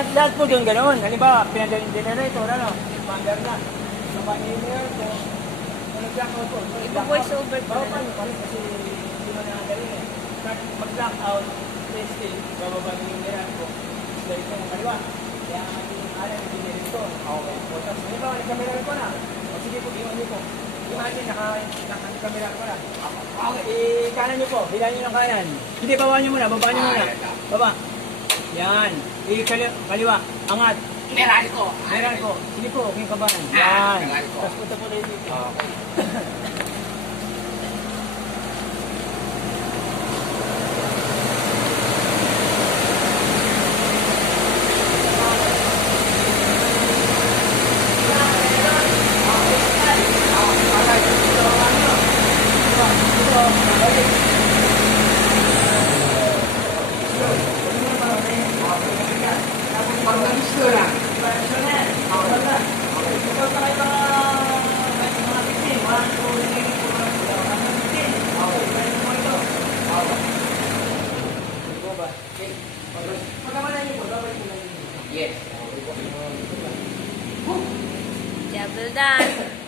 Lahat po doon ganoon. Halimbawa, pinag-generator, ano, pander na. Sa paninier po, nag-blackout po. Ipo-voice over po Bawa na. pa nyo pa rin kasi hindi mo nakagaling eh. Mag-blackout, testing, bababa nyo yung niran po. Dahil po ng kaliwa. Kaya ang ating alam, generator. Okay. Tapos, halimbawa, nag-camera ko na. O sige po, iwan nyo po. Yung atin, naka-camera ko na. Okay, kanan nyo po. Hilahin nyo ng kanan. Hindi, baba nyo muna. Baba nyo muna. Baba. Yan. Kaliwa. Angat. Meron ko. Meron ko. Sige po, okay ka ba? Ah, Yan. meron ko. Tapos punta po tayo dito. Okay. Yes. Double done.